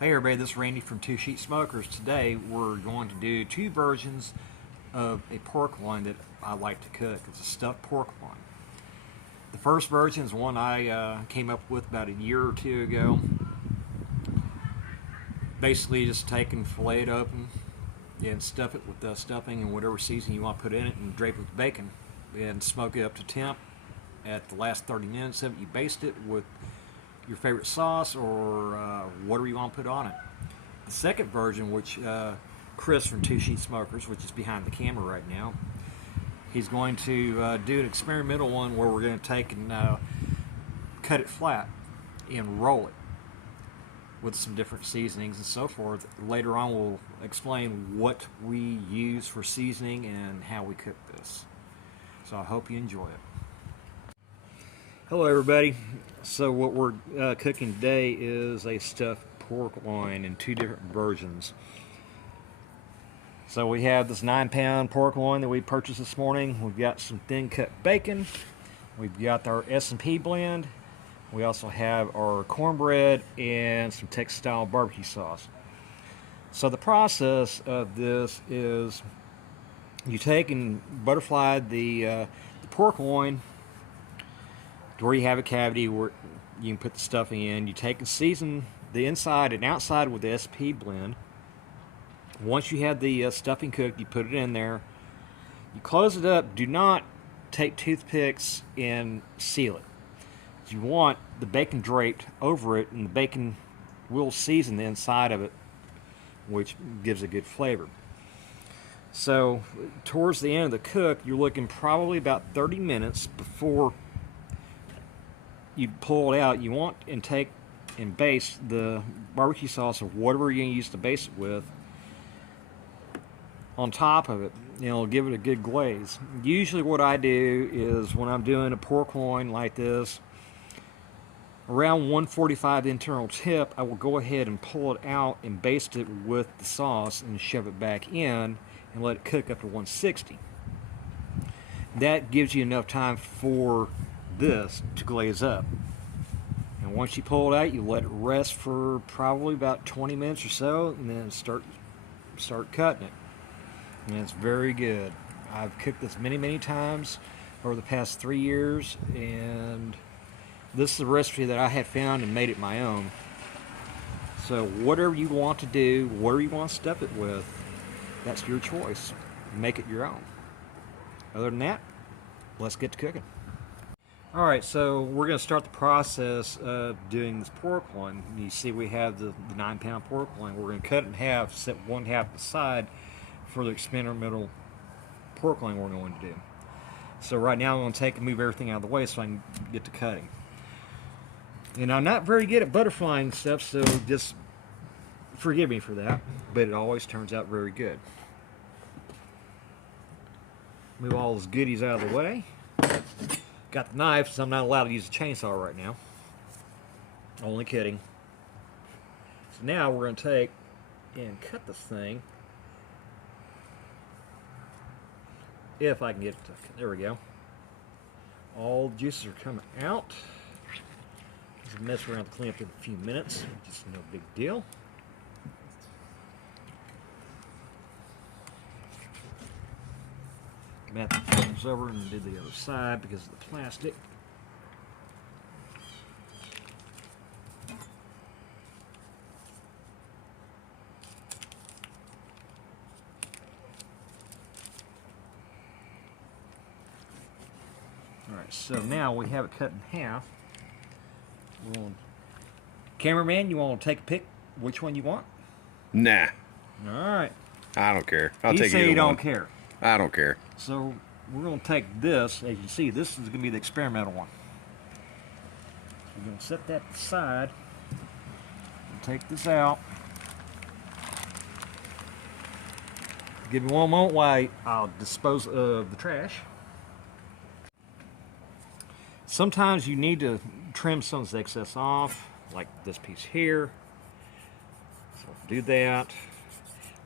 Hey everybody, this is Randy from Two Sheet Smokers. Today we're going to do two versions of a pork loin that I like to cook. It's a stuffed pork loin. The first version is one I came up with about a year or two ago. Basically just take and fillet it open and stuff it with the stuffing and whatever seasoning you want to put in it and drape it with bacon and smoke it up to temp. At the last 30 minutes of it, you baste it with your favorite sauce or whatever you want to put on it. The second version, which Chris from Two Sheet Smokers, which is behind the camera right now, he's going to do an experimental one where we're going to take and cut it flat and roll it with some different seasonings and so forth. Later on we'll explain what we use for seasoning and how we cook this. So I hope you enjoy it. Hello everybody. So what we're cooking today is a stuffed pork loin in two different versions. So we have this 9-pound pork loin that we purchased this morning. We've got some thin cut bacon. We've got our S&P blend. We also have our cornbread and some Texas style barbecue sauce. So the process of this is you take and butterfly the pork loin to where you have a cavity where you can put the stuffing in. You take and season the inside and outside with the SP blend. Once you have the stuffing cooked, you put it in there. You close it up. Do not take toothpicks and seal it. You want the bacon draped over it, and the bacon will season the inside of it, which gives a good flavor. So towards the end of the cook, you're looking probably about 30 minutes before you pull it out. You want and take and baste the barbecue sauce or whatever you're going to use to baste it with on top of it. It'll give it a good glaze. Usually what I do is when I'm doing a pork loin like this, around 145 internal tip, I will go ahead and pull it out and baste it with the sauce and shove it back in and let it cook up to 160. That gives you enough time for this to glaze up. And once you pull it out, you let it rest for probably about 20 minutes or so, and then start cutting it. And it's very good. I've cooked this many times over the past 3 years, and this is a recipe that I had found and made it my own. So whatever you want to do, whatever you want to stuff it with, that's your choice. Make it your own. Other than that, let's get to cooking. Alright, so we're going to start the process of doing this pork loin. You see we have the 9-pound pork loin. We're going to cut it in half, set one half aside for the experimental pork loin we're going to do. So right now I'm going to take and move everything out of the way so I can get to cutting. And I'm not very good at butterflying stuff, so just forgive me for that, but it always turns out very good. Move all those goodies out of the way. Got the knife, so I'm not allowed to use a chainsaw right now. Only kidding. So now we're going to take and cut this thing. If I can get it to, there we go. All the juices are coming out. Just mess around to clean up in a few minutes, just no big deal. I'm going to have to flip this over and do the other side because of the plastic. Alright, so now we have it cut in half. Cameraman, you want to take a pick which one you want? Nah. Alright. I don't care. I'll You take say either you don't one. care. I don't care. So we're going to take this. As you see, this is going to be the experimental one. We're going to set that aside. We'll take this out. Give me one moment while I'll dispose of the trash. Sometimes you need to trim some of this excess off, like this piece here. So do that.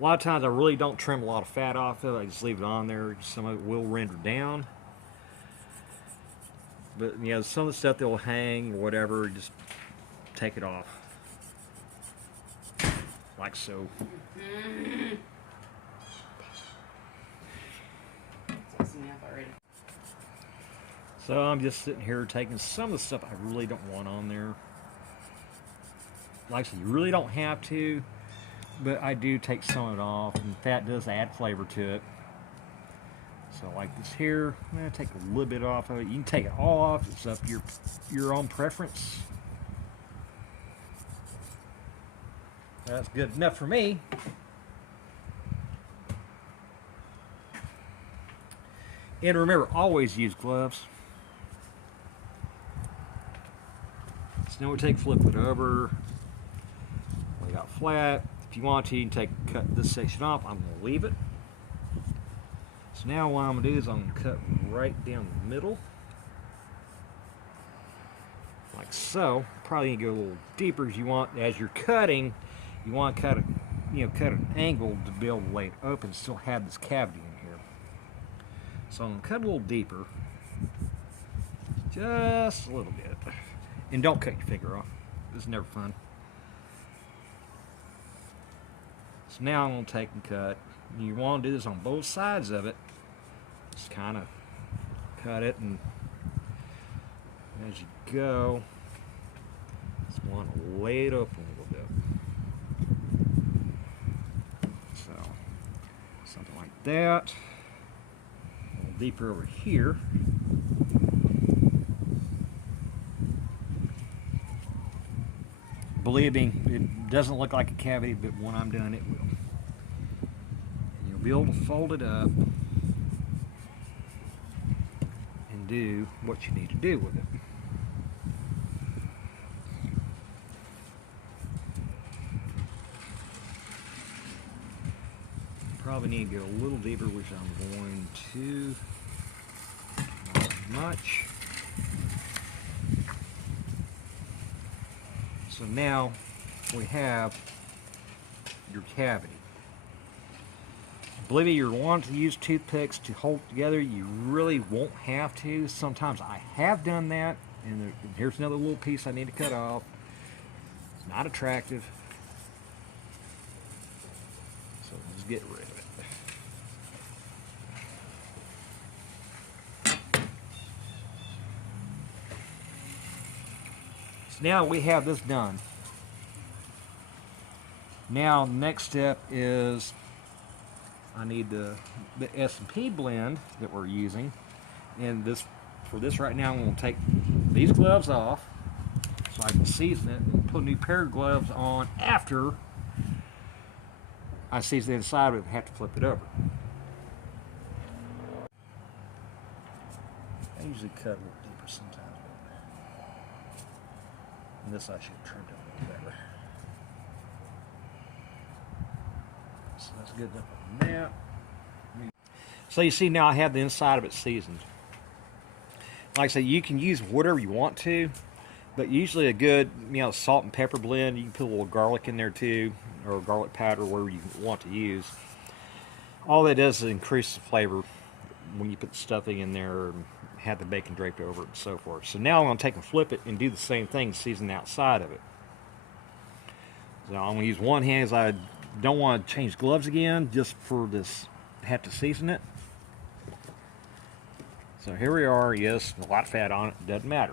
A lot of times I really don't trim a lot of fat off of it. I just leave it on there. Some of it will render down. But you know, some of the stuff that will hang or whatever, just take it off. like so. It's me up already. So I'm just sitting here taking some of the stuff I really don't want on there. Like I said, you really don't have to, but I do take some of it off, and that does add flavor to it. So like this here, I'm gonna take a little bit off of it. You can take it all off, it's up to your own preference. That's good enough for me. And remember, always use gloves. So now we flip it over. We got flat. If you want to, you can cut this section off. I'm going to leave it. So now what I'm going to do is I'm going to cut right down the middle. Like so. Probably need to go a little deeper as you want. As you're cutting, you want to cut an angle to be able to lay it open and still have this cavity in here. So I'm going to cut a little deeper. Just a little bit. And don't cut your finger off. It's never fun. So now I'm going to take and cut. You want to do this on both sides of it. Just kind of cut it, and as you go, just want to lay it open a little bit. So, something like that. A little deeper over here. Believe me, it doesn't look like a cavity, but when I'm done, it will. And you'll be able to fold it up and do what you need to do with it. Probably need to go a little deeper, which I'm going to. Not much. So now we have your cavity. Believe me, you're wanting to use toothpicks to hold it together. You really won't have to. Sometimes I have done that, and here's another little piece I need to cut off. It's not attractive. So just get rid of it. So now we have this done. Now next step is I need the S&P blend that we're using, and for this right now I'm going to take these gloves off so I can season it and put a new pair of gloves on after I season the inside of it and have to flip it over. I usually cut a little deeper sometimes. And this I should have trimmed it a little better. So that's good enough on that. So you see now I have the inside of it seasoned. Like I said, you can use whatever you want to, but usually a good salt and pepper blend, you can put a little garlic in there too, or garlic powder, whatever you want to use. All that does is increase the flavor when you put the stuffing in there and have the bacon draped over it and so forth. So now I'm going to take and flip it and do the same thing, season the outside of it. So I'm going to use one hand as I don't want to change gloves again just for this, have to season it. So here we are. Yes, a lot of fat on it, doesn't matter.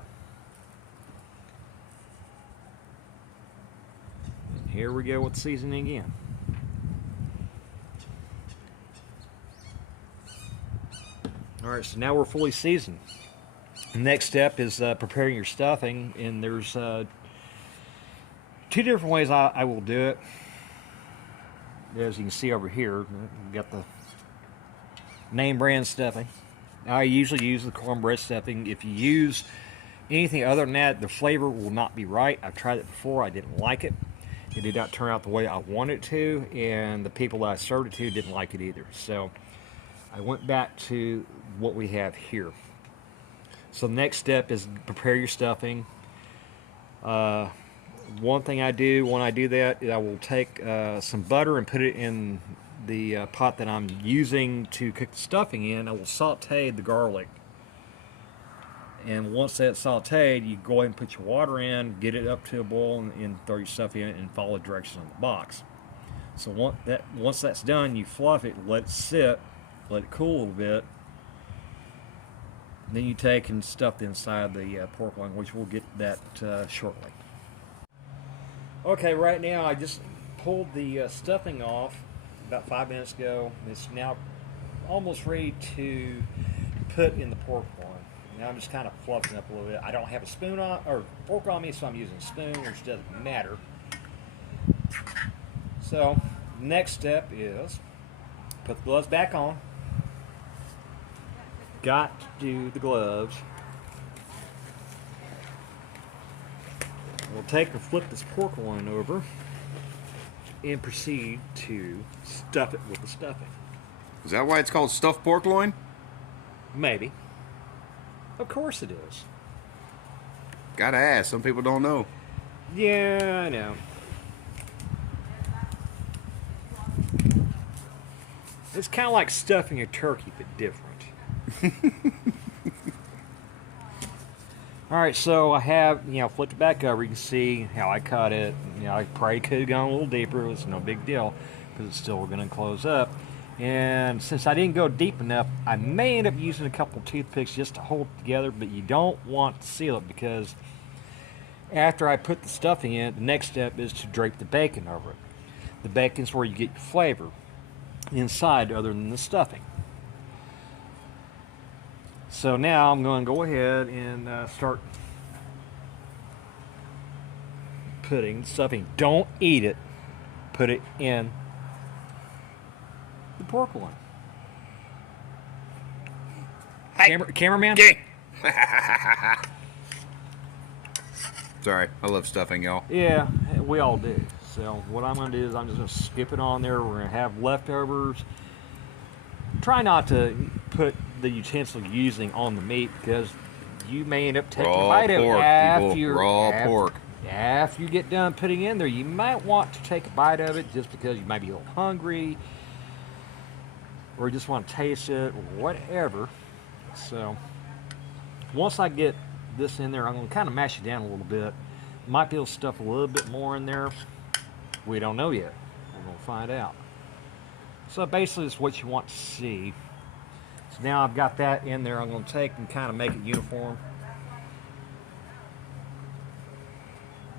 And here we go with seasoning again. Alright, so now we're fully seasoned. The next step is preparing your stuffing, and there's two different ways I will do it. As you can see over here, we've got the name brand stuffing. I usually use the cornbread stuffing. If you use anything other than that, the flavor will not be right. I've tried it before, I didn't like it. It did not turn out the way I wanted it to, and the people that I served it to didn't like it either. So I went back to what we have here. So the next step is prepare your stuffing. One thing I do when I do that is I will take some butter and put it in the pot that I'm using to cook the stuffing in. I will saute the garlic, and once that's sauteed, you go ahead and put your water in, get it up to a boil, and throw your stuff in and follow the directions on the box. So once that's done, you fluff it, let it sit, let it cool a little bit. Then you take and stuff the inside of the pork loin, which we'll get that shortly. Okay, right now I just pulled the stuffing off about 5 minutes ago. It's now almost ready to put in the pork loin. Now I'm just kind of fluffing up a little bit. I don't have a spoon on or fork on me, so I'm using a spoon, which doesn't matter. So next step is put the gloves back on. Got to do the gloves. We'll take and flip this pork loin over and proceed to stuff it with the stuffing. Is that why it's called stuffed pork loin? Maybe. Of course it is. Gotta ask. Some people don't know. Yeah, I know. It's kind of like stuffing a turkey, but different. All right, so I have, flipped it back over. You can see how I cut it. I probably could have gone a little deeper. It was no big deal because it's still going to close up. And since I didn't go deep enough, I may end up using a couple toothpicks just to hold it together, but you don't want to seal it because after I put the stuffing in, the next step is to drape the bacon over it. The bacon's where you get your flavor inside other than the stuffing. So now I'm going to go ahead and start putting stuffing. Don't eat it. Put it in the pork loin. Cameraman? Sorry, I love stuffing, y'all. Yeah, we all do. So what I'm going to do is I'm just going to skip it on there. We're going to have leftovers. Try not to put the utensil you're using on the meat because you may end up taking a bite of it after you get done putting it in there. You might want to take a bite of it just because you might be a little hungry or you just want to taste it or whatever. So once I get this in there, I'm going to kind of mash it down a little bit. Might be able to stuff a little bit more in there. We don't know yet. We're going to find out. So basically it's what you want to see. So now I've got that in there. I'm going to take and kind of make it uniform.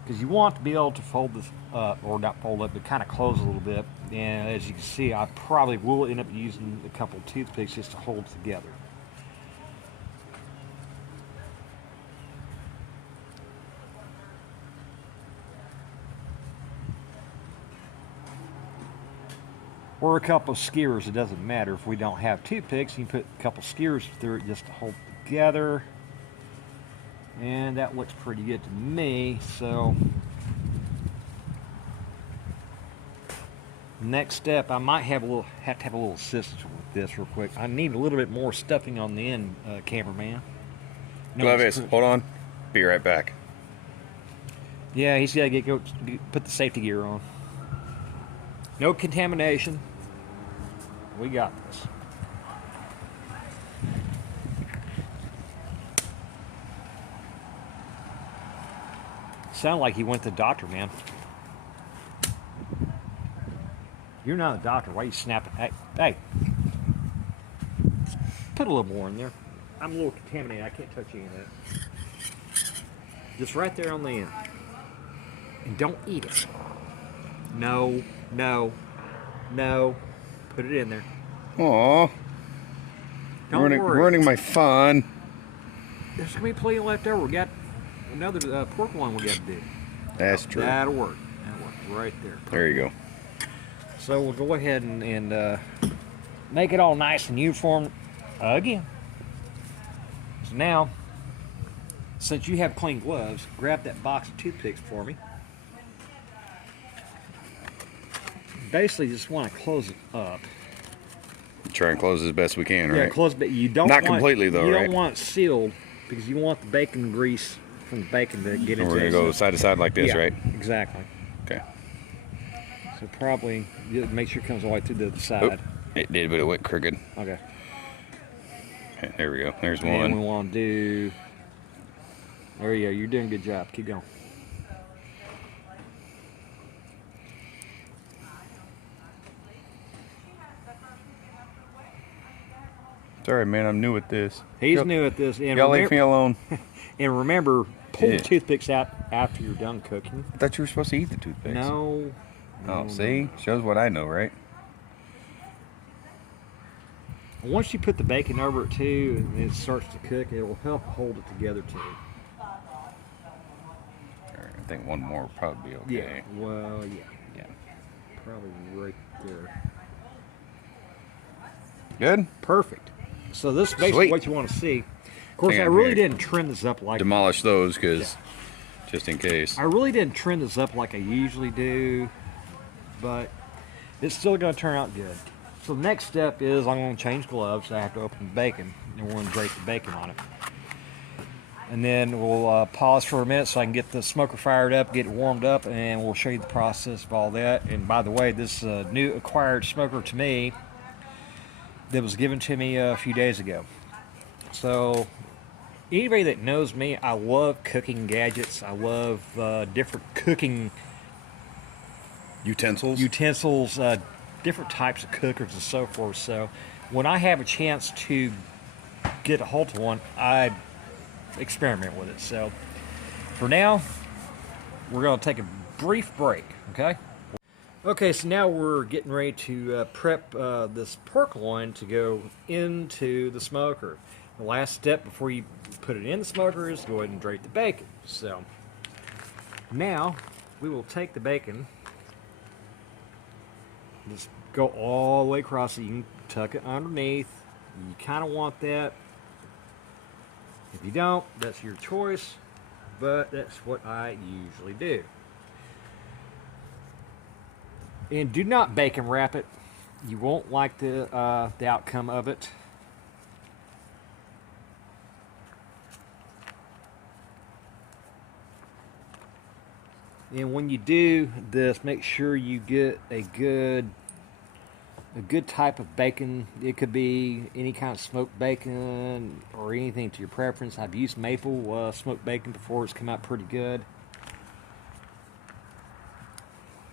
Because you want to be able to fold this up, or not fold up, but kind of close a little bit. And as you can see, I probably will end up using a couple of toothpicks just to hold it together. Or a couple of skewers, it doesn't matter. If we don't have toothpicks, you can put a couple of skewers through it just to hold it together. And that looks pretty good to me. So next step, I might have to have a little assistance with this real quick. I need a little bit more stuffing on the end, cameraman. No, Glavis, hold on. Be right back. Yeah, he's got to put the safety gear on. No contamination. We got this. Sound like he went to the doctor, man. You're not a doctor. Why are you snapping? Hey. Put a little more in there. I'm a little contaminated. I can't touch any of that. Just right there on the end. And don't eat it. No. Put it in there. Aw. Don't worry. Ruining my fun. There's going to be plenty left over. We got another pork loin we got to do. That's true. That'll work. Right there. There you go. So we'll go ahead and make it all nice and uniform again. So now, since you have clean gloves, grab that box of toothpicks for me. Basically, just want to close it up. Try and close as best we can, right? Yeah, close, but you don't Not want, completely, though, you right? don't want it sealed because you want the bacon grease from the bacon to get into it. We're going to go side to side like this, yeah, right? Exactly. Okay. So probably make sure it comes all the way to the other side. Oh, it did, but it went crooked. Okay. Okay, there we go. There's And one. we want to do... There you go. You're doing a good job. Keep going. Sorry, man. I'm new at this. He's new at this. And Y'all leave me alone. And remember, pull Yeah. the toothpicks out after you're done cooking. I thought you were supposed to eat the toothpicks. No. Oh, no, see? no. Shows what I know, right? Once you put the bacon over it too, and it starts to cook, it will help hold it together too. I think one more would probably be okay. Yeah. Well, yeah. Yeah. Probably right there. Good? Perfect. So this is basically Sweet. what you want to see. Of course, Hang I on really here. didn't trim this up like Demolish those, because just in case. I really didn't trim this up like I usually do, but it's still going to turn out good. So the next step is I'm going to change gloves. I have to open the bacon, and we're going to drape the bacon on it. And then we'll pause for a minute so I can get the smoker fired up, get it warmed up, and we'll show you the process of all that. And by the way, this new acquired smoker to me that was given to me a few days ago. So anybody that knows me, I love cooking gadgets. I love different cooking Utensils? utensils, different types of cookers and so forth. So when I have a chance to get a hold of one, I experiment with it. So for now, we're going to take a brief break, okay? Okay, so now we're getting ready to prep this pork loin to go into the smoker. The last step before you put it in the smoker is go ahead and drape the bacon. So now we will take the bacon, just go all the way across it. You can tuck it underneath. You kind of want that. If you don't, that's your choice, but that's what I usually do. And do not bacon wrap it. You won't like the outcome of it. And when you do this, make sure you get a good type of bacon. It could be any kind of smoked bacon or anything to your preference. I've used maple smoked bacon before. It's come out pretty good.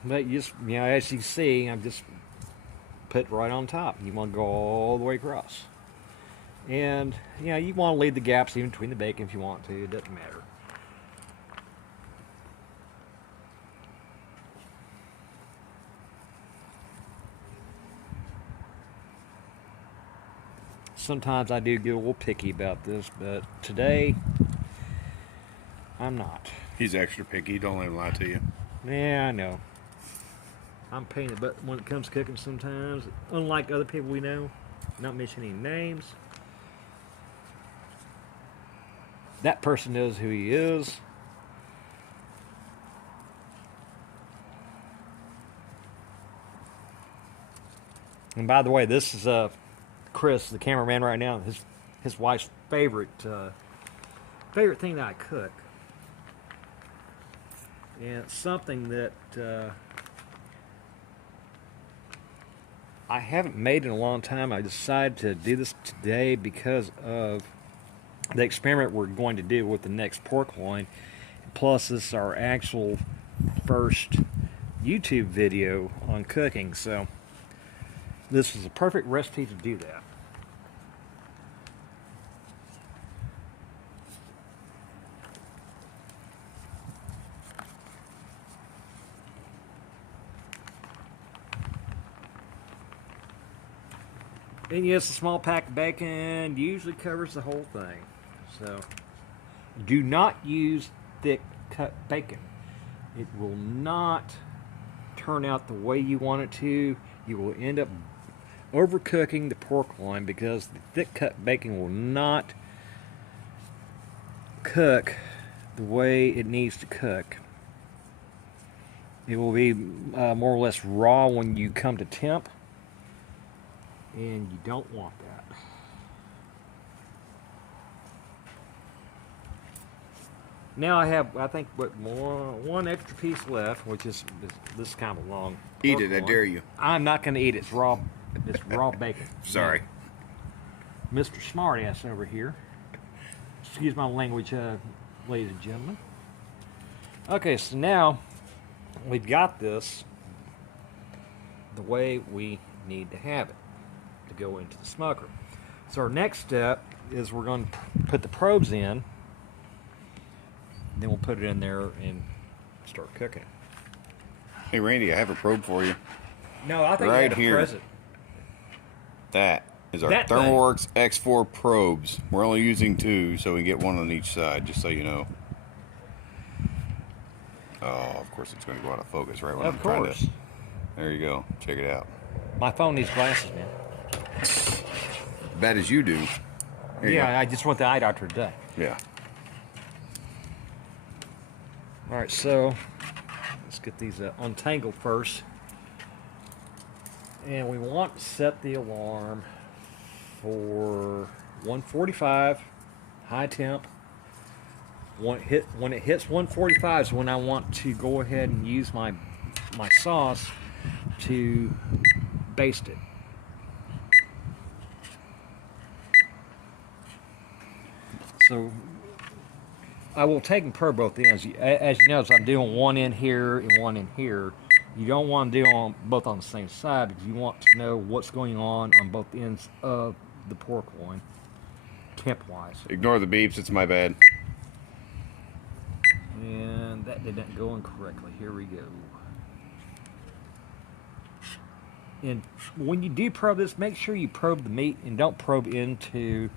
But you just, as you can see, I'm just put it right on top. You want to go all the way across. And, you want to leave the gaps even between the bacon if you want to. It doesn't matter. Sometimes I do get a little picky about this, but today, I'm not. He's extra picky. Don't let him lie to you. Yeah, I know. I'm a pain in the butt when it comes to cooking sometimes. Unlike other people we know, not mentioning any names. That person knows who he is. And by the way, this is Chris, the cameraman right now. His wife's favorite thing that I cook. And it's something that I haven't made in a long time. I decided to do this today because of the experiment we're going to do with the next pork loin. Plus, this is our actual first YouTube video on cooking. So, this is a perfect recipe to do that. And yes, a small pack of bacon usually covers the whole thing. So, do not use thick cut bacon. It will not turn out the way you want it to. You will end up overcooking the pork loin because the thick cut bacon will not cook the way it needs to cook. It will be more or less raw when you come to temp. And you don't want that. Now I have, I think, one extra piece left, which is this kind of long. Eat it, I dare you. I'm not going to eat it. It's raw. It's raw bacon. Sorry. Mr. Smartass over here. Excuse my language, ladies and gentlemen. Okay, so now we've got this the way we need to have it to go into the smoker. So our next step is we're going to put the probes in. Then we'll put it in there and start cooking. Hey, Randy, I have a probe for you. No, I think Right I had a here. present. That is our That thing. ThermalWorks X4 probes. We're only using 2, so we get one on each side, just so you know. Oh, of course it's going to go out of focus right when Of I'm trying course. to... There you go. Check it out. My phone needs glasses, man. Bad as you do. Here you Yeah, I just went to the eye doctor today. go. Yeah. All right, so let's get these untangled first. And we want to set the alarm for 145 high temp. When it hits 145 is when I want to go ahead and use my sauce to baste it. So I will take and probe both ends. As you notice, I'm doing one in here and one in here. You don't want to do them both on the same side because you want to know what's going on both ends of the pork loin, temp-wise. Ignore the beeps. It's my bad. And that didn't go in correctly. Here we go. And when you do probe this, make sure you probe the meat and don't probe into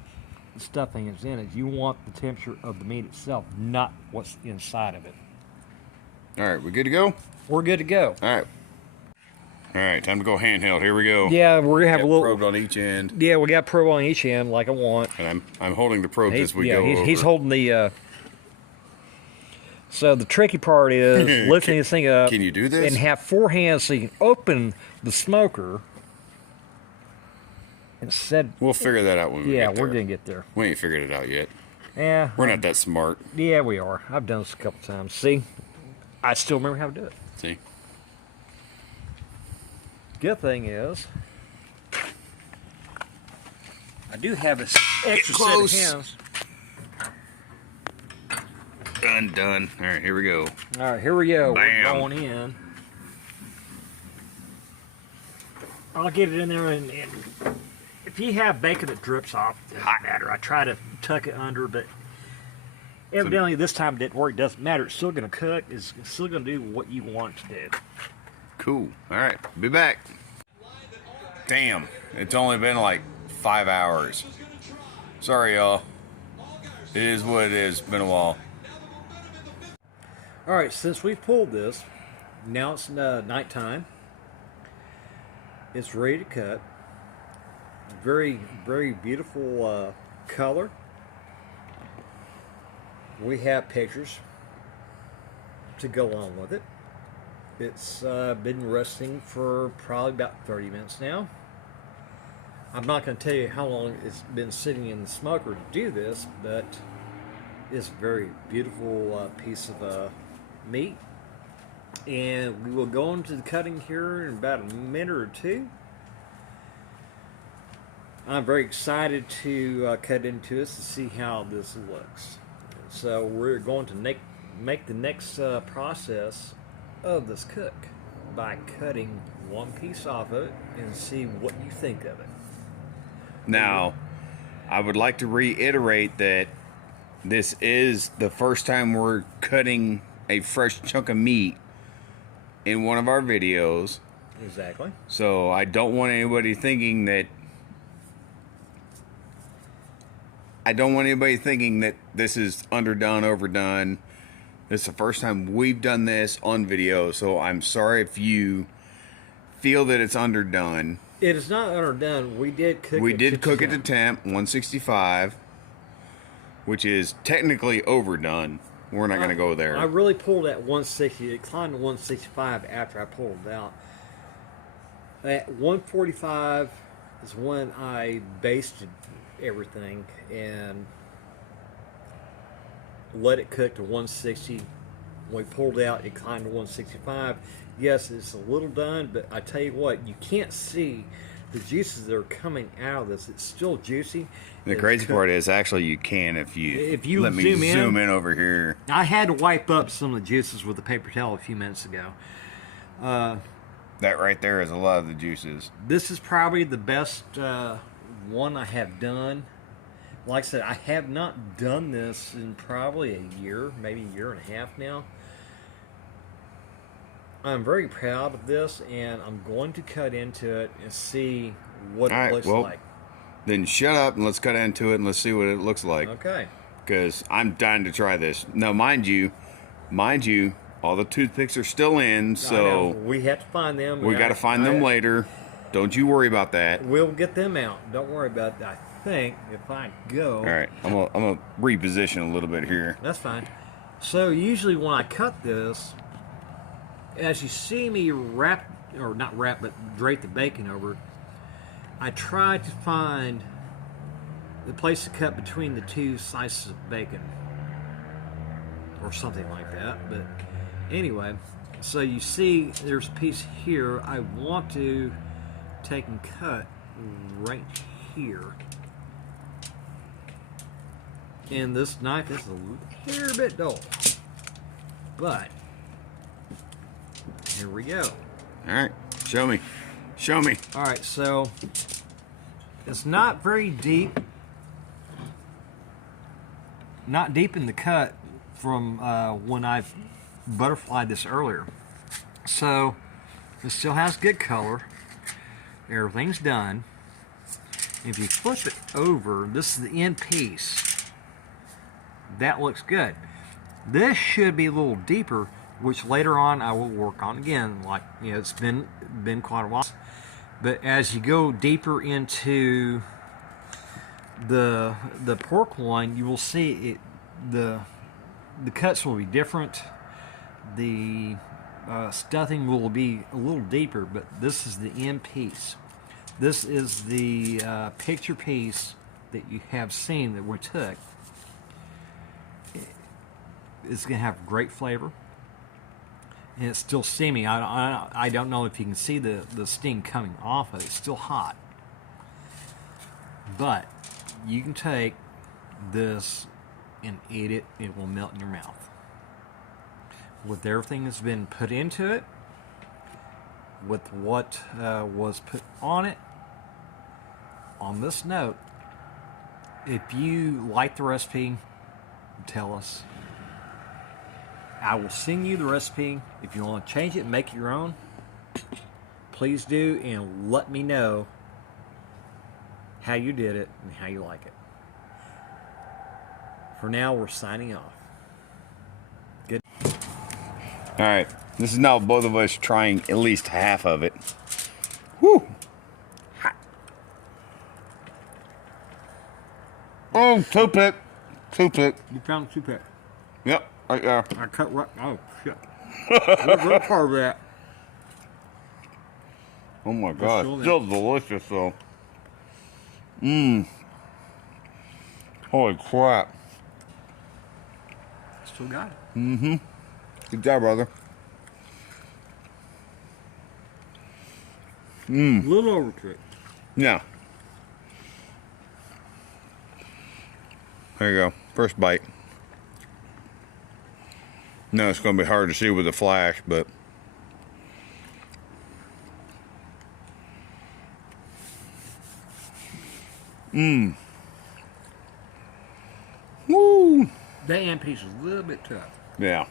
the stuffing that's in it. You want the temperature of the meat itself, not what's inside of it. All right, we good to go? We're good to go. All right. All right, time to go handheld. Here we go. Yeah, we're gonna have Got a little. probed on each end, Yeah, we got probe on each end like I want. and I'm holding the probes as we go he's over. holding the. So the tricky part is lifting this thing up. Can you do this? And have 4 hands so you can open the smoker. And set. We'll figure that out when we Yeah, get there. we're gonna get there. We ain't figured it out yet. Yeah, We're not that smart. Yeah, we are. I've done this a couple times. See, I still remember how to do it. See? Good thing is, I do have an extra set of close. hands. Done. All right, here we go. All right, here we go. Bam. We're going in. I'll get it in there, and if you have bacon that drips off, it doesn't matter. I try to tuck it under, but evidently this time it didn't work. It doesn't matter. It's still going to cook. It's still going to do what you want it to do. Cool. All right, be back. Damn, it's only been like 5 hours. Sorry, y'all. It is what it is. Been a while. All right, since we pulled this, now it's nighttime. It's ready to cut. Very, very beautiful color. We have pictures to go along with it. It's been resting for probably about 30 minutes now. I'm not going to tell you how long it's been sitting in the smoker to do this, but it's a very beautiful piece of meat. And we will go into the cutting here in about a minute or two. I'm very excited to cut into this to see how this looks. So we're going to make the next process of this cook by cutting one piece off of it and see what you think of it. Now, I would like to reiterate that this is the first time we're cutting a fresh chunk of meat in one of our videos. Exactly. So I don't want anybody thinking that this is underdone, overdone. This is the first time we've done this on video, so I'm sorry if you feel that it's underdone. It is not underdone. We did cook We it did to cook it to temp. temp, 165, which is technically overdone. We're not going to go there. I really pulled at 160. It climbed to 165 after I pulled it out. At 145 is when I basted everything and let it cook to 160. When we pulled it out, it climbed to 165. Yes, it's a little done, but I tell you what, you can't see the juices that are coming out of this. It's still juicy. The It's crazy cooked. part is actually you can if you let me zoom in. zoom in over here. I had to wipe up some of the juices with a paper towel a few minutes ago. That right there is a lot of the juices. This is probably the best one I have done. Like I said, I have not done this in probably a year, maybe a year and a half now. I'm very proud of this, and I'm going to cut into it and see what All right, it looks well, like. Then shut up and let's cut into it and let's see what it looks like. Okay. Because I'm dying to try this. Now, mind you, all the toothpicks are still in, I know. so We have to find them. we got to find them later. Don't you worry about that. We'll get them out. Don't worry about that. I think if I go. All right, I'm gonna reposition a little bit here. That's fine. So usually when I cut this, as you see me wrap, or not wrap, but drape the bacon over, I try to find the place to cut between the two slices of bacon, or something like that. But anyway, so you see there's a piece here. I want to take and cut right here. And this knife is a hair bit dull, but here we go. All right, show me. All right, so it's not very deep, not deep in the cut from when I've butterflied this earlier. So it still has good color. Everything's done. If you flip it over, this is the end piece. That looks good. This should be a little deeper, which later on I will work on again. Like, you know, it's been quite a while. But as you go deeper into the pork loin, you will see the cuts will be different. The stuffing will be a little deeper, but this is the end piece. This is the picture piece that you have seen that we took. It's going to have great flavor, and it's still steamy. I don't know if you can see the steam coming off of it. It's still hot, but you can take this and eat it. It will melt in your mouth. With everything that's been put into it, with what was put on it. On this note, if you like the recipe, tell us. I will send you the recipe. If you want to change it and make it your own, please do, and let me know how you did it and how you like it. For now, we're signing off. Good. All right, this is now both of us trying at least half of it. Woo! Hot. Oh, toothpick. You found the toothpick. Yep, right there. I cut right. Oh shit! Where's the part of that? Oh my god, still there. still delicious though. Mmm. Holy crap. Still got it. Mm-hmm. Good job, brother. A little overcooked. Yeah. There you go. First bite. No, it's going to be hard to see with the flash, but woo! That end piece is a little bit tough. Yeah.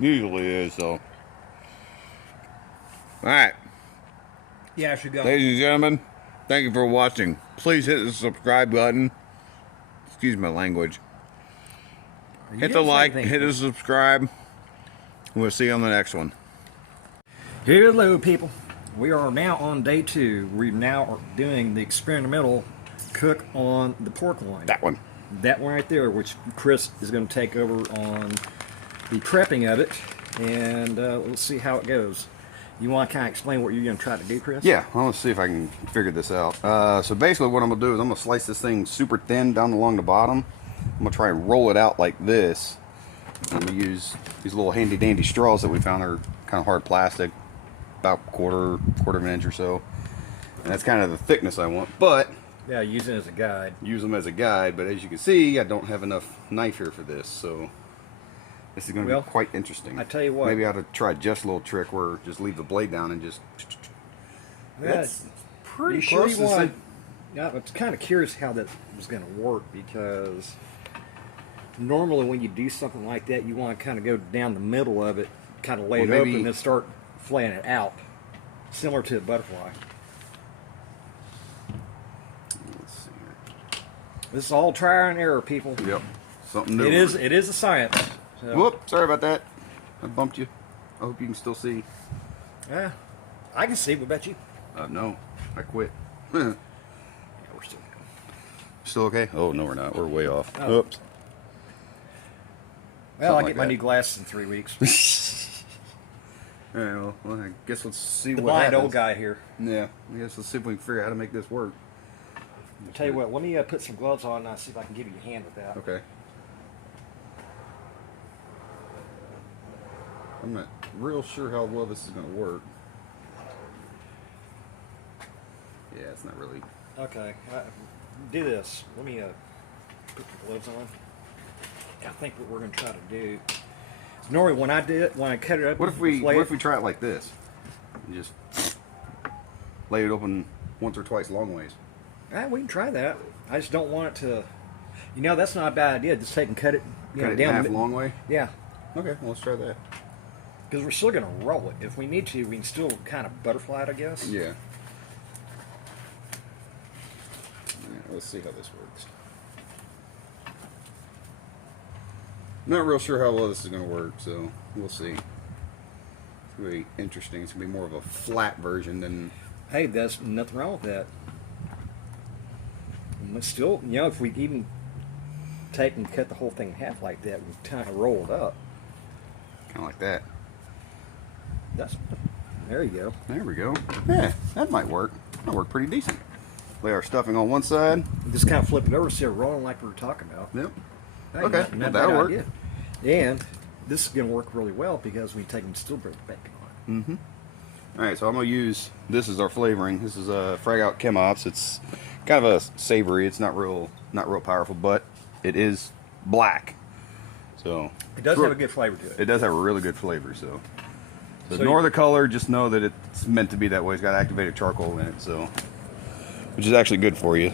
Usually is, so. Alright. Yeah, I should go. Ladies and gentlemen, thank you for watching. Please hit the subscribe button. Excuse my language. Hit the like, hit the subscribe. We'll see you on the next one. Hello, people. We are now on day 2. We now are doing the experimental cook on the pork loin. That one. That one right there, which Chris is going to take over on the prepping of it, and let's see how it goes. You want to kind of explain what you're going to try to do, Chris? Yeah, well, let's see if I can figure this out. So basically what I'm going to do is I'm going to slice this thing super thin down along the bottom. I'm going to try and roll it out like this. I'm going to use these little handy dandy straws that we found. Are kind of hard plastic, about quarter of an inch or so. And that's kind of the thickness I want. But Yeah, use it as a guide. use them as a guide, but as you can see, I don't have enough knife here for this, so this is going to be quite interesting. I tell you what. Maybe I ought to try just a little trick where just leave the blade down and just... That's pretty You close. sure you want Yeah, I'm kind of curious how that was going to work because normally when you do something like that, you want to kind of go down the middle of it, kind of lay it open, and then start flaying it out, similar to a butterfly. Let's see here. This is all trial and error, people. Yep. Something new. It is a science. So, Whoop! Sorry about that. I bumped you. I hope you can still see. yeah, I can see. What about you? No, I quit. Yeah, we're still. Still okay? Oh no, we're not. We're way off. Oh. Oops. Well, Something I like get my that. new glasses in 3 weeks. All right. Well, I guess let's see The what blind happens. old guy here. Yeah. I guess let's see if we can figure out how to make this work. I'll tell you what. Let me put some gloves on and I'll see if I can give you a hand with that. Okay. I'm not real sure how well this is going to work. Yeah, it's not really. Okay, do this. Let me put the gloves on. I think what we're going to try to do. Normally, when I cut it up, What if we flay it- try it like this? And just lay it open once or twice long ways. We can try that. I just don't want it to. You know, that's not a bad idea. Just take and cut it. Cut it in down half the long way. Yeah, Okay, well, let's try that. because we're still going to roll it. If we need to, we can still kind of butterfly it, I guess. Yeah. Let's see how this works. Not real sure how well this is going to work, so we'll see. It's going to be interesting. It's going to be more of a flat version than. Hey, there's nothing wrong with that. But still, you know, if we even take and cut the whole thing in half like that, we kind of roll it up. Kind of like that. There you go. There we go. Yeah, that might work. That'll work pretty decent. Lay our stuffing on one side. Just kind of flip it over so it's rolling like we were talking about. Yep. Hey, Okay, not well, a that'll bad work. idea. And this is going to work really well because we take and still bring the bacon on. Mm-hmm. All right, so I'm gonna use this as our flavoring. This is Frag Out Chem Ops. It's kind of a savory. It's not real powerful, but it is black. So It does have a good flavor to it. It does have a really good flavor. So So ignore the color. Just know that it's meant to be that way. It's got activated charcoal in it, so which is actually good for you.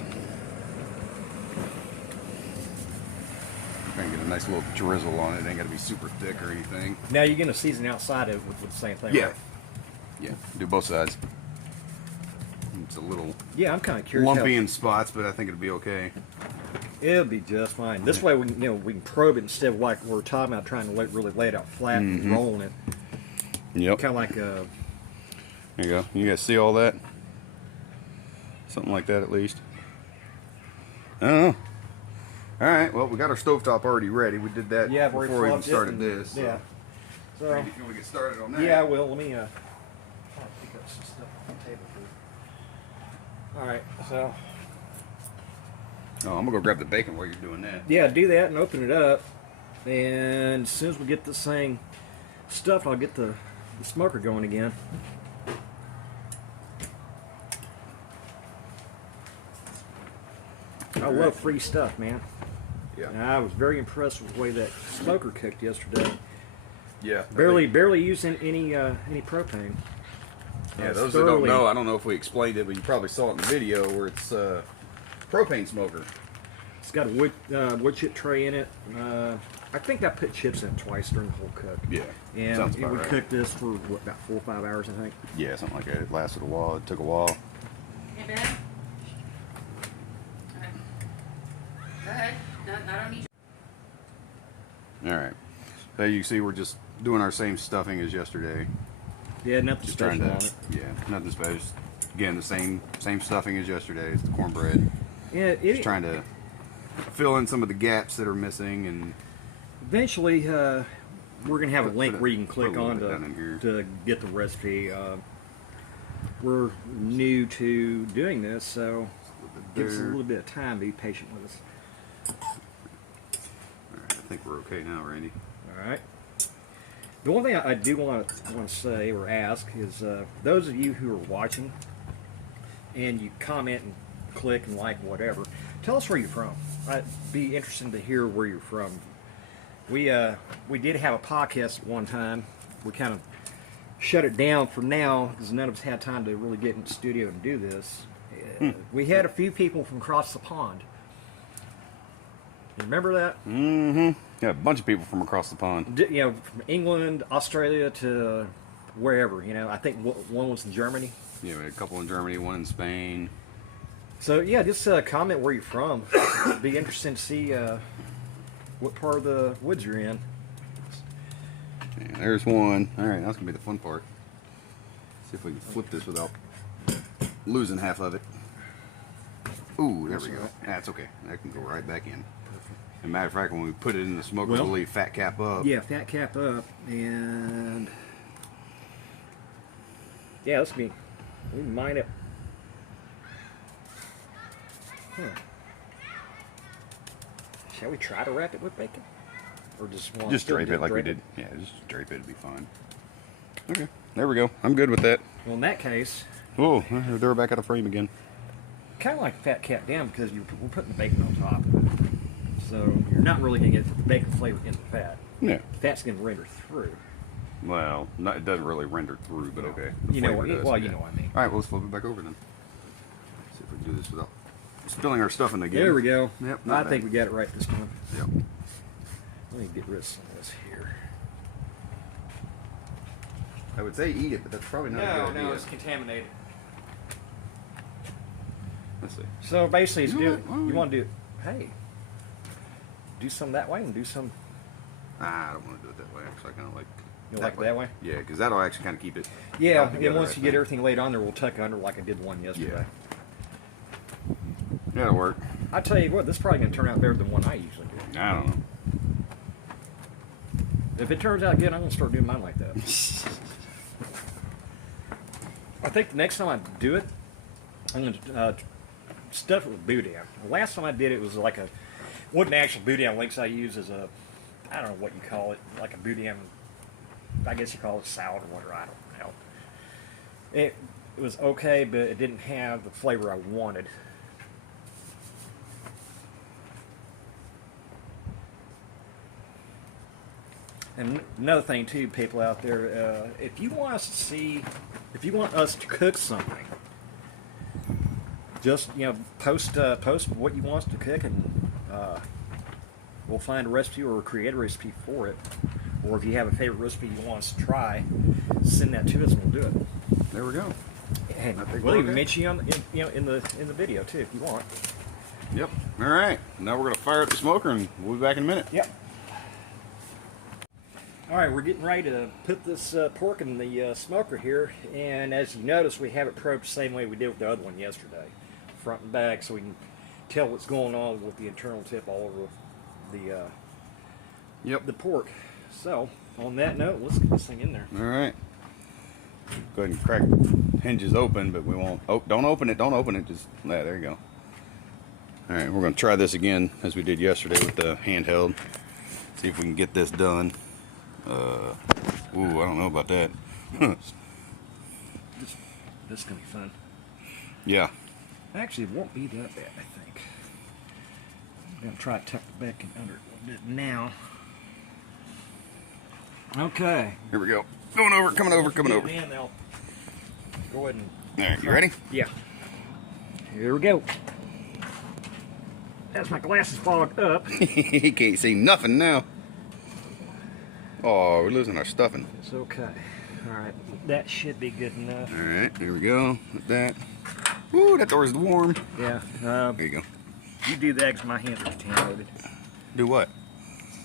Try and get a nice little drizzle on it. Ain't got to be super thick or anything. Now you're going to season outside it with the same thing, Yeah. right? Yeah, do both sides. It's a little Yeah, I'm kind of curious. lumpy in spots, but I think it'll be okay. It'll be just fine. This way, we can probe it instead of like we're talking about trying to really lay it out flat and rolling it. Yep. Kind of like There you go. You guys see all that? Something like that at least. I don't know. All right. Well, we got our stovetop already ready. We did that yeah, we're before we even plugged it started and- this. Yeah. So Maybe if we get started on that. yeah, I will. Let me try to pick up some stuff on the table here. All right. So Oh, I'm gonna go grab the bacon while you're doing that. yeah, do that and open it up. And as soon as we get this thing stuffed, I'll get the smoker going again. I love free stuff, man. Yeah. And I was very impressed with the way that smoker cooked yesterday. Yeah. Barely using any propane. Yeah. It's Those that don't thoroughly- know, I don't know if we explained it, but you probably saw it in the video where it's propane smoker. It's got a wood chip tray in it. I think I put chips in it twice during the whole cook. Yeah. And Sounds we about right. cooked this for what, about 4 or 5 hours, I think. Yeah, something like that. It lasted a while. It took a while. Hey, Ben? Okay. Go ahead. No, I don't need All right. So you can see we're just doing our same stuffing as yesterday. Yeah, nothing Just trying special to, on it. yeah, nothing special. Just, again, the same stuffing as yesterday. It's the cornbread. Yeah, Just trying to fill in some of the gaps that are missing, and eventually we're gonna have a link where you can put a click little on bit down in here. to get the recipe. We're new to doing this, so give us a there. little bit of time. Be patient with us. All right, I think we're okay now, Randy. All right. The one thing I do want to say or ask is those of you who are watching and you comment and click and like whatever, tell us where you're from. I'd be interested to hear where you're from. We did have a podcast at one time. We kind of shut it down for now because none of us had time to really get in the studio and do this. We had a few people from across the pond. You remember that? Mm-hmm. Yeah, a bunch of people from across the pond. You know, from England, Australia to wherever. You know, I think one was in Germany. Yeah, we had a couple in Germany, one in Spain. So yeah, just comment where you're from. It'd be interesting to see what part of the woods you're in. Yeah, there's one. All right, that's gonna be the fun part. See if we can flip this without losing half of it. Ooh, there we go. That's okay. That can go right back in. As a matter of fact, when we put it in the smoker, we'll leave fat cap up. Yeah, fat cap up, and yeah, let's be. We mine it. Shall we try to wrap it with bacon, or just drape it like we did? Yeah, just drape it. It'd be fine. Okay, there we go. I'm good with that. Well, in that case, Oh, they're back out of frame again. kind of like fat cap down because we're putting the bacon on top, so you're not really going to get the bacon flavor in the fat. Yeah. The fat's going to render through. Well, it doesn't really render through, but okay. You know flavor what? does, Well, yeah. you know what I mean. All right, well, let's flip it back over then. See if we can do this without spilling our stuffing again. There we go. Yep. I think we got it right this time. Yep. Let me get rid of some of this here. I would say eat it, but that's probably not a good idea. it's contaminated. Let's see. So basically, it's You know do what? Why don't you we- want to do hey, do some that way and do some I don't want to do it that way. Actually, I kind of like that way. Yeah, because that'll actually kind of keep it. Yeah, all and together, once I you get think. everything laid on there, we'll tuck under like I did one yesterday. Yeah. That'll work. I tell you what, this is probably going to turn out better than one I usually do. I don't know. If it turns out good, I'm going to start doing mine like that. I think the next time I do it, I'm going to stuff it with boudin. The last time I did it was like wasn't actual boudin links I use as a, I don't know what you call it, like a boudin, I guess you call it salad or whatever, I don't know. It was okay, but it didn't have the flavor I wanted. And another thing too, people out there, if you want us to see, if you want us to cook something, just post what you want us to cook, and we'll find a recipe or create a recipe for it. Or if you have a favorite recipe you want us to try, send that to us and we'll do it. There we go. And I think we'll we're even okay. mention you in the video too if you want. Yep. All right. Now we're gonna fire up the smoker, and we'll be back in a minute. Yep. All right, we're getting ready to put this pork in the smoker here, and as you notice, we have it probed the same way we did with the other one yesterday, front and back, so we can tell what's going on with the internal tip all over the pork. So, on that note, let's get this thing in there. All right. Go ahead and crack the hinges open, but we won't. Oh, don't open it. Don't open it. Just there you go. All right, we're going to try this again as we did yesterday with the handheld. See if we can get this done. Ooh, I don't know about that. This is going to be fun. Yeah. Actually, it won't be that bad, I think. I'm going to try to tuck the bacon under it a little bit now. Okay. Here we go. Going over, coming over, coming over. In, they'll go ahead and... All right, you ready? Yeah. Here we go. As my glasses fogged up. He can't see nothing now. Oh, we're losing our stuffing. It's okay. All right. That should be good enough. All right, here we go with that. Ooh, that door's warm. Yeah. There you go. You do that because my hands are contaminated. Do what?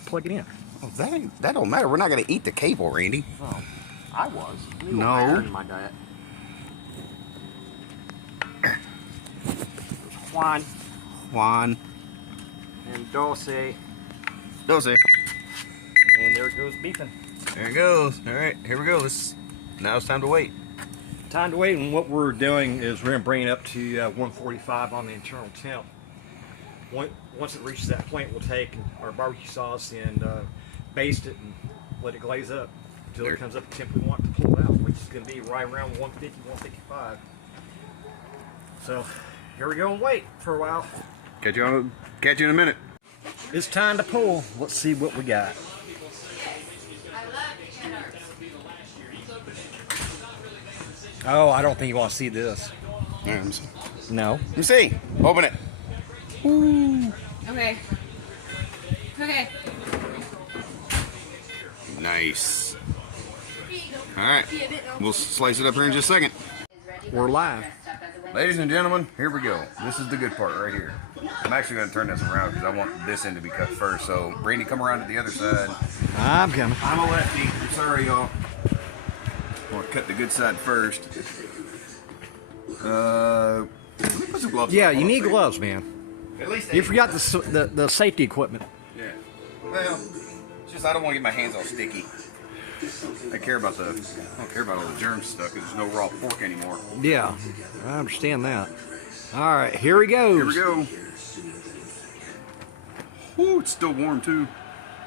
Plug it in. Oh, that don't matter. We're not gonna eat the cable, Randy. Oh, I was. No. Iron in my diet. Juan Juan. and Dulce. Dulce. And there it goes beefing. There it goes. All right, here we go. Now it's time to wait. Time to wait, and what we're doing is we're going to bring it up to 145 on the internal temp. Once it reaches that point, we'll take our barbecue sauce and baste it and let it glaze up until it comes up to the temp we want to pull it out, which is going to be right around 150, 155. So here we go and wait for a while. Catch you in a minute. It's time to pull. Let's see what we got. Oh, I don't think you want to see this. All right, let me see. No. Let me see. Open it. Okay. Okay. Nice. All right. We'll slice it up here in just a second. We're live. Ladies and gentlemen, here we go. This is the good part right here. I'm actually going to turn this around because I want this end to be cut first. So, Brandy, come around to the other side. I'm coming. I'm a lefty. I'm sorry, y'all. I want to cut the good side first. Let me put some gloves Yeah, on. you need gloves, man. At least You forgot the safety equipment. Yeah. Well, it's just I don't want to get my hands all sticky. I don't care about all the germs stuff because there's no raw pork anymore. Yeah, I understand that. All right, here we go. Here we go. Woo, it's still warm too.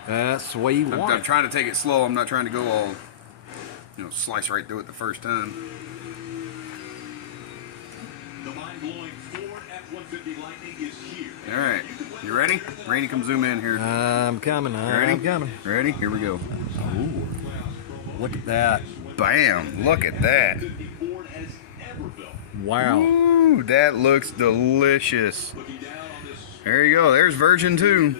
That's the way you want I'm it. trying to take it slow. I'm not trying to go all, slice right through it the first time. The mind-blowing Ford F-150 Lightning is here. All right, you ready? Randy, come zoom in here. I'm coming. Ready? I'm coming. Ready? Here we go. Look at that. Bam! Look at that. Ford has ever built. Wow. Ooh, that looks delicious. There you go. There's version 2.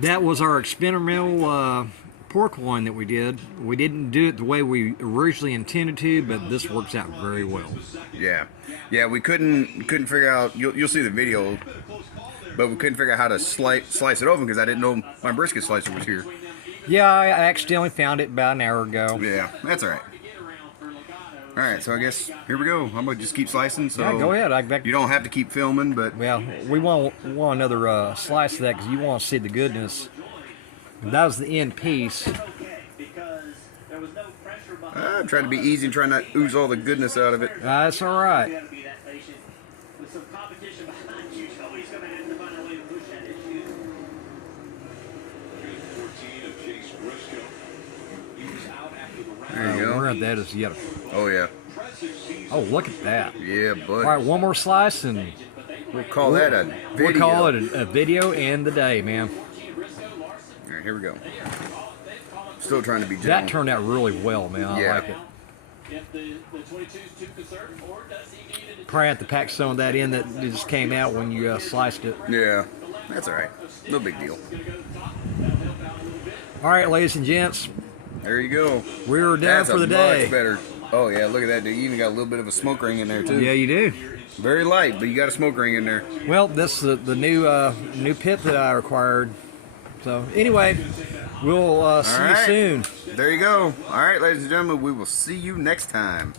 That was our experimental pork loin that we did. We didn't do it the way we originally intended to, but this works out very well. Yeah, we couldn't figure out. You'll see the video, but we couldn't figure out how to slice it open because I didn't know my brisket slicer was here. Yeah, I accidentally found it about an hour ago. Yeah, that's all right. All right, so I guess here we go. I'm gonna just keep slicing. So Yeah, go ahead. You don't have to keep filming, but Well, we want another slice of that because you want to see the goodness. That was the end piece. I'm trying to be easy and trying not to ooze all the goodness out of it. That's all right. There you We're go. at that as yet. Oh yeah, Oh, look at that. yeah, All buddy. right, one more slice and We'll call that a video. we'll call it a video and the day, man. All right, here we go. Still trying to be gentle. That turned out really well, man. I Yeah. like it. Probably have to pack some of that in that just came out when you sliced it. Yeah, that's all right. No big deal. All right, ladies and gents, There you go. we're done That's for the a day. much better. Oh yeah, look at that, dude. You even got a little bit of a smoke ring in there too. Yeah, you do. Very light, but you got a smoke ring in there. Well, this is the new pit that I acquired. So anyway, we'll see All you right. soon. There you go. All right, ladies and gentlemen, we will see you next time.